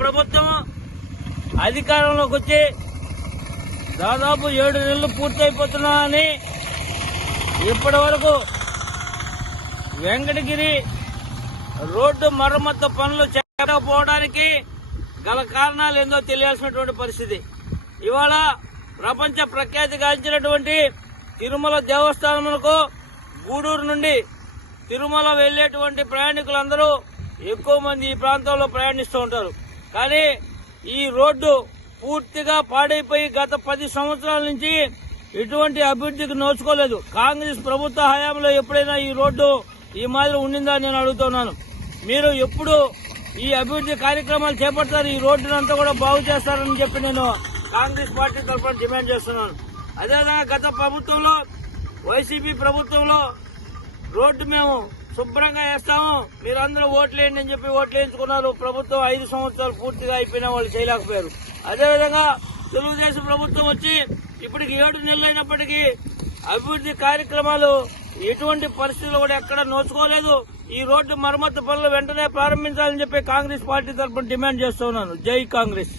ప్రభుత్వం అధికారంలోకి వచ్చి దాదాపు ఏడు నెలలు పూర్తయిపోతున్నాయని ఇప్పటి వరకు వెంకటగిరి రోడ్డు మరమ్మత్తు పనులు చేయకపోవడానికి గల కారణాలు ఏందో తెలియాల్సినటువంటి పరిస్థితి. ఇవాళ ప్రపంచ ప్రఖ్యాతి గాంచినటువంటి తిరుమల దేవస్థానములకు గూడూరు నుండి తిరుమల వెళ్ళేటువంటి ప్రయాణికులందరూ ఎక్కువ మంది ఈ ప్రాంతంలో ప్రయాణిస్తూ ఉంటారు. కానీ ఈ రోడ్డు పూర్తిగా పాడైపోయి గత పది సంవత్సరాల నుంచి ఎటువంటి అభివృద్ధికి నోచుకోలేదు. కాంగ్రెస్ ప్రభుత్వ హయాంలో ఎప్పుడైనా ఈ రోడ్డు ఈ మాదిరి ఉండిందా అని నేను అడుగుతున్నాను మీరు ఎప్పుడు ఈ అభివృద్ధి కార్యక్రమాలు చేపడతారు? ఈ రోడ్డునంతా కూడా బాగు చేస్తారని చెప్పి నేను కాంగ్రెస్ పార్టీ తరఫున డిమాండ్ చేస్తున్నాను. అదేవిధంగా గత ప్రభుత్వంలో వైసీపీ ప్రభుత్వంలో రోడ్డు మేము శుభ్రంగా వేస్తాము మీరందరూ ఓట్లేయండి అని చెప్పి ఓట్లు వేయించుకున్నారు. ప్రభుత్వం ఐదు సంవత్సరాలు పూర్తిగా అయిపోయినా వాళ్ళు చేయలేకపోయారు. అదేవిధంగా తెలుగుదేశం ప్రభుత్వం వచ్చి ఇప్పటికి ఏడు నెలలైనప్పటికీ అభివృద్ధి కార్యక్రమాలు ఎటువంటి పరిస్థితులు కూడా ఎక్కడ నోచుకోలేదు. ఈ రోడ్డు మరమ్మతు పనులు వెంటనే ప్రారంభించాలని చెప్పి కాంగ్రెస్ పార్టీ తరఫున డిమాండ్ చేస్తున్నాను జై కాంగ్రెస్.